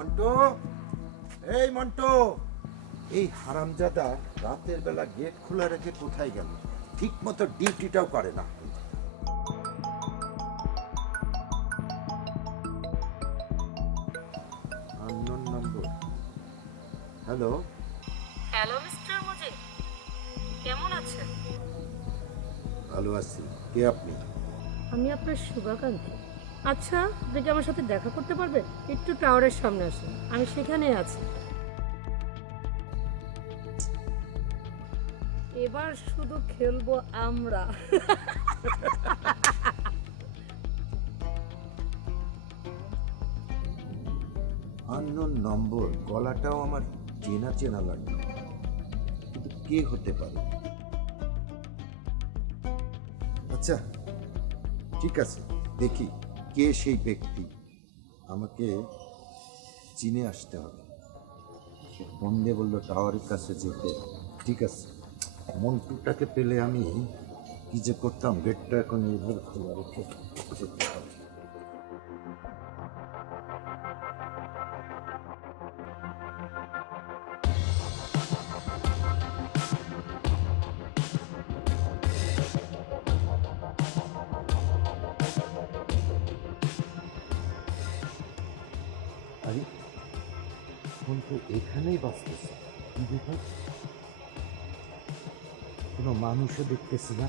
মন্টু, এই মন্টু, এই হারামজাদা রাতের বেলা গেট খোলা রেখে কোথায় গেল? ঠিক মতো ডিউটিটাও করে না। আননোন নম্বর। হ্যালো। হ্যালো মিস্টার মুজিব, কেমন আছেন? ভালো আছি। কে আপনি? আমি আপনার শুভাকাঙ্ক্ষী। আচ্ছা, আপনি কি আমার সাথে দেখা করতে পারবেন? একটু টাওয়ারের সামনে আসুন, আমি সেখানে আছি। এবার শুধু খেলবো আমরা। আননোন নম্বর, গলাটাও আমার চেনা চেনা লাগলো, কিন্তু কে হতে পারে? আচ্ছা, ঠিক আছে, দেখি কে সেই ব্যক্তি। আমাকে চিনে আসতে হবে। সে ফোন দিয়ে বললো টাওয়ারের কাছে যেতে। ঠিক আছে, মন্টুটাকে পেলে আমি কি যে করতাম। গেটটা এখন এইভাবে খোলা রেখে যেতে হবে। আরে, ফোন তো এখানেই বাঁচতেছে। কি ব্যাপার? কোনো মানুষও দেখতেছি না।